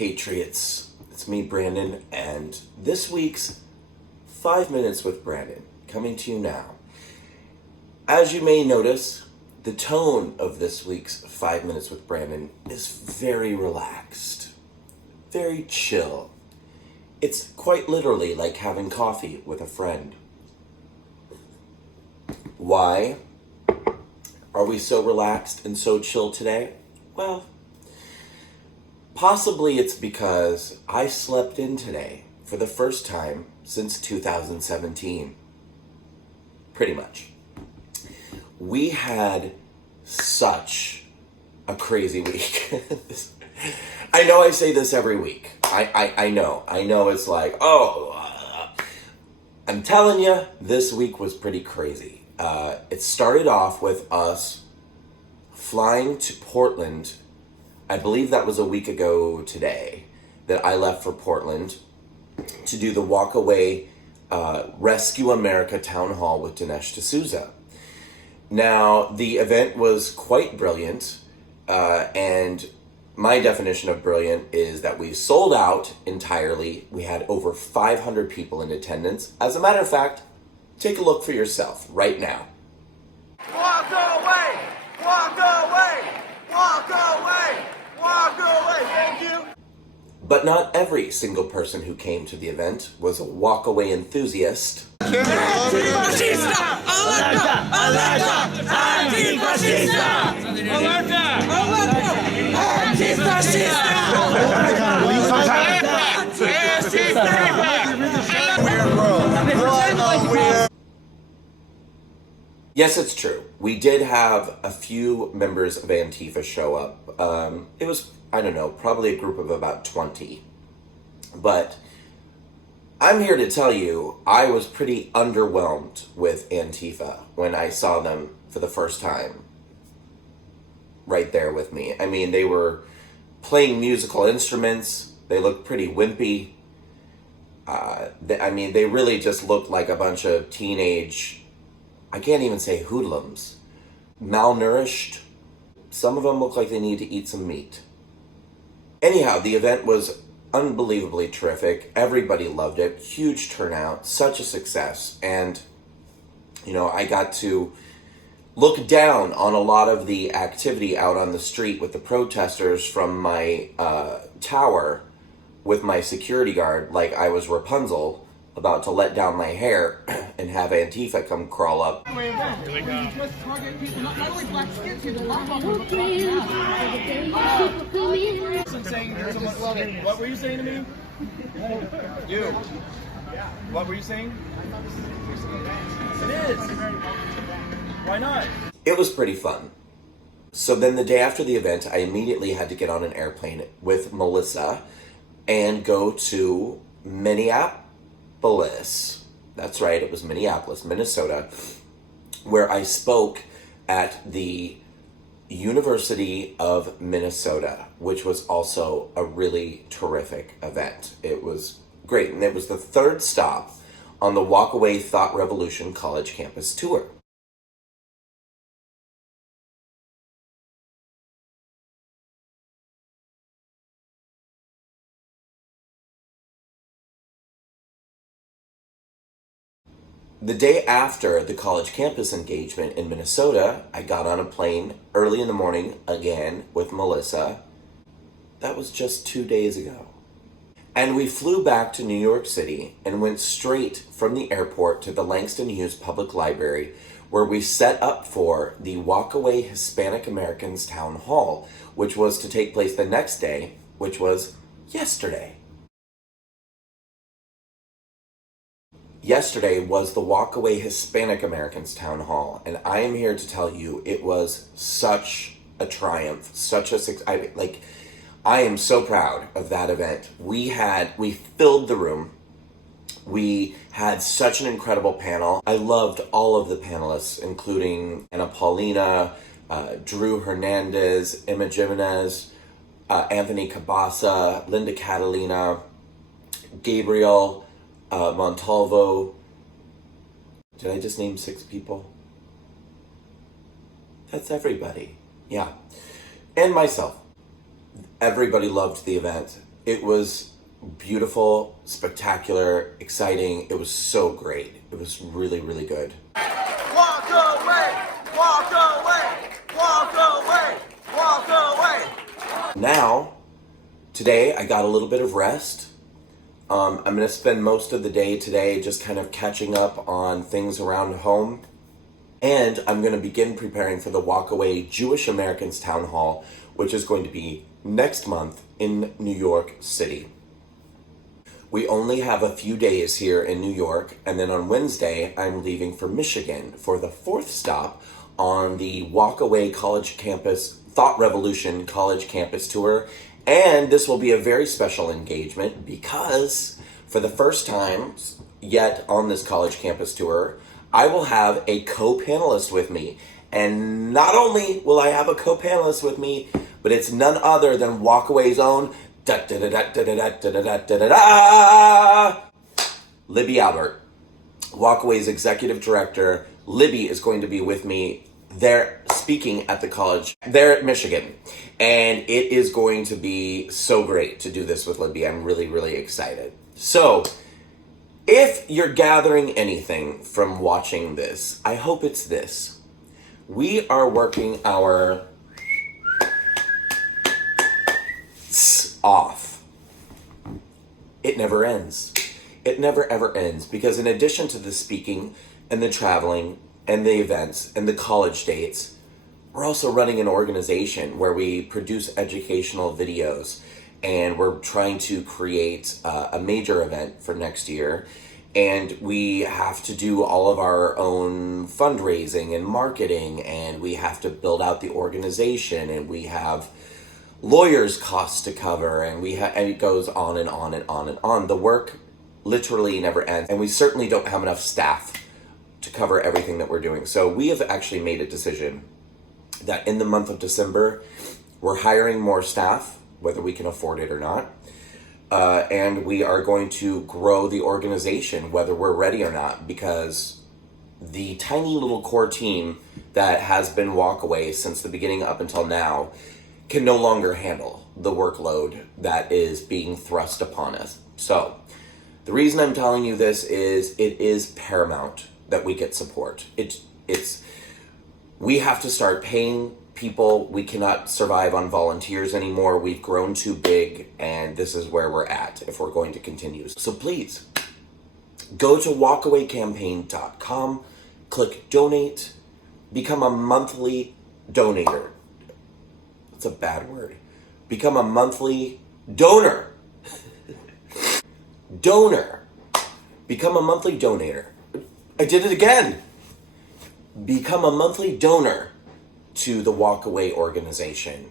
Patriots. It's me, Brandon, and this week's 5 Minutes with Brandon coming to you now. As you may notice, the tone of this week's 5 Minutes with Brandon is very relaxed, very chill. It's quite literally like having coffee with a friend. Why are we so relaxed and so chill today? Well, possibly it's because I slept in today for the first time since 2017. Pretty much. We had such a crazy week. I know I say this every week. I know it's like, I'm telling you, this week was pretty crazy. It started off with us flying to Portland. I believe that was a week ago today that I left for Portland to do the Walkaway Rescue America Town Hall with Dinesh D'Souza. Now, the event was quite brilliant, and my definition of brilliant is that we sold out entirely. We had over 500 people in attendance. As a matter of fact, take a look for yourself right now. Walk away! Walk away! Walk away! Walk away! Thank you! But not every single person who came to the event was a walkaway enthusiast. Antifascista! Alerta! Alerta! Antifascista! Alerta! Antifascista! Yes, it's true. We did have a few members of Antifa show up. It was, I don't know, probably a group of about 20. But I'm here to tell you, I was pretty underwhelmed with Antifa when I saw them for the first time. Right there with me. I mean, they were playing musical instruments. They looked pretty wimpy. They really just looked like a bunch of teenage, I can't even say hoodlums, malnourished. Some of them look like they need to eat some meat. Anyhow, the event was unbelievably terrific. Everybody loved it. Huge turnout. Such a success. And, I got to look down on a lot of the activity out on the street with the protesters from my tower with my security guard, like I was Rapunzel, about to let down my hair and have Antifa come crawl up. What were you saying to me? You. What were you saying? It is. Why not? It was pretty fun. So then the day after the event, I immediately had to get on an airplane with Melissa and go to Minneapolis. That's right, it was Minneapolis, Minnesota, where I spoke at the University of Minnesota, which was also a really terrific event. It was great, and it was the third stop on the Walkaway Thought Revolution College Campus Tour. The day after the college campus engagement in Minnesota, I got on a plane early in the morning again with Melissa. That was just 2 days ago. And we flew back to New York City and went straight from the airport to the Langston Hughes Public Library, where we set up for the Walkaway Hispanic Americans Town Hall, which was to take place the next day, which was yesterday. Yesterday was the Walkaway Hispanic Americans Town Hall, and I am here to tell you it was such a triumph, such a success. I am so proud of that event. We filled the room. We had such an incredible panel. I loved all of the panelists, including Anna Paulina, Drew Hernandez, Emma Jimenez, Anthony Cabasa, Linda Catalina, Gabriel Montalvo. Did I just name 6 people? That's everybody. Yeah. And myself. Everybody loved the event. It was beautiful, spectacular, exciting. It was so great. It was really, really good. Walk away! Walk away! Walk away! Walk away! Now, today I got a little bit of rest. I'm going to spend most of the day today just kind of catching up on things around home. And I'm going to begin preparing for the Walkaway Jewish Americans Town Hall, which is going to be next month in New York City. We only have a few days here in New York, and then on Wednesday, I'm leaving for Michigan for the 4th stop on the Walkaway College Campus Thought Revolution College Campus Tour. And this will be a very special engagement because for the first time yet on this college campus tour, I will have a co-panelist with me. And not only will I have a co-panelist with me, but it's none other than Walkaway's own Libby Albert, Walkaway's executive director. Libby is going to be with me there speaking at the college there at Michigan. And it is going to be so great to do this with Libby. I'm really, really excited. So, if you're gathering anything from watching this, I hope it's this. We are working our off. It never ends. It never ever ends, because in addition to the speaking and the traveling and the events and the college dates, we're also running an organization where we produce educational videos, and we're trying to create a major event for next year. And we have to do all of our own fundraising and marketing, and we have to build out the organization, and we have lawyers' costs to cover, and and it goes on and on and on and on. The work literally never ends, and we certainly don't have enough staff to cover everything that we're doing. So we have actually made a decision that in the month of December, we're hiring more staff, whether we can afford it or not. And we are going to grow the organization, whether we're ready or not, because the tiny little core team that has been Walkaway since the beginning up until now can no longer handle the workload that is being thrust upon us. So the reason I'm telling you this is it is paramount that we get support. We have to start paying people. We cannot survive on volunteers anymore. We've grown too big, and this is where we're at if we're going to continue. So please, go to walkawaycampaign.com, click donate, become a monthly donator. That's a bad word. Become a monthly donor. Donor. Become a monthly donator. I did it again. Become a monthly donor to the Walkaway organization.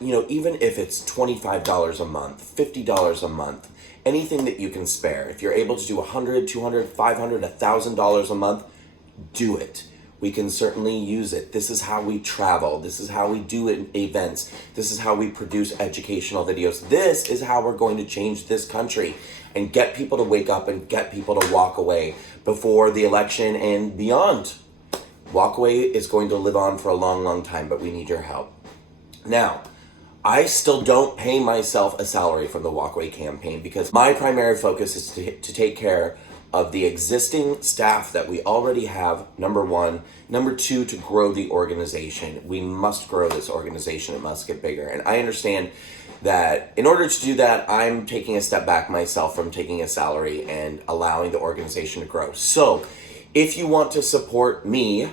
Even if it's $25 a month, $50 a month, anything that you can spare. If you're able to do $100, $200, $500, $1,000 a month, do it. We can certainly use it. This is how we travel. This is how we do events. This is how we produce educational videos. This is how we're going to change this country and get people to wake up and get people to walk away before the election and beyond. Walkaway is going to live on for a long, long time, but we need your help. Now, I still don't pay myself a salary from the Walkaway campaign because my primary focus is to take care of the existing staff that we already have, number one. Number two, to grow the organization. We must grow this organization. It must get bigger. And I understand that in order to do that, I'm taking a step back myself from taking a salary and allowing the organization to grow. So if you want to support me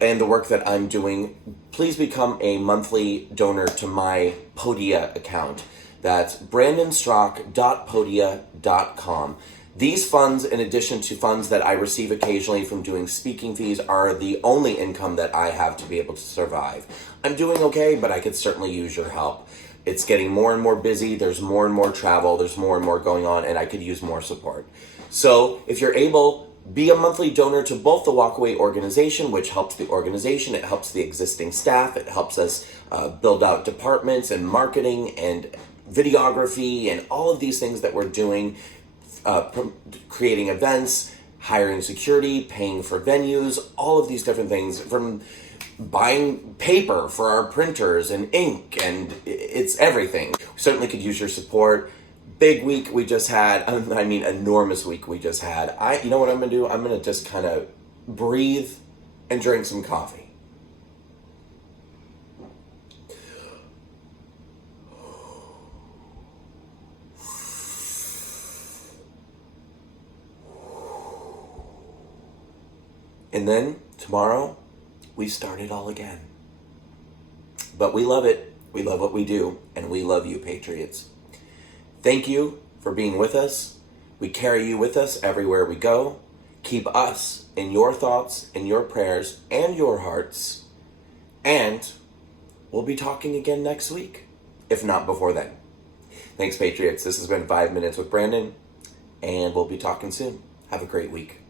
and the work that I'm doing, please become a monthly donor to my Podia account. That's brandonstrock.podia.com. These funds, in addition to funds that I receive occasionally from doing speaking fees, are the only income that I have to be able to survive. I'm doing okay, but I could certainly use your help. It's getting more and more busy. There's more and more travel. There's more and more going on, and I could use more support. So if you're able, be a monthly donor to both the Walkaway organization, which helps the organization, it helps the existing staff, it helps us build out departments and marketing and videography and all of these things that we're doing, creating events, hiring security, paying for venues, all of these different things, from buying paper for our printers and ink, and it's everything. We certainly could use your support. Big week we just had. I mean, enormous week we just had. You know what I'm gonna do? I'm gonna just kind of breathe and drink some coffee. And then tomorrow, we start it all again. But we love it. We love what we do. And we love you, Patriots. Thank you for being with us. We carry you with us everywhere we go. Keep us in your thoughts, in your prayers, and your hearts. And we'll be talking again next week, if not before then. Thanks, Patriots. This has been 5 Minutes with Brandon, and we'll be talking soon. Have a great week.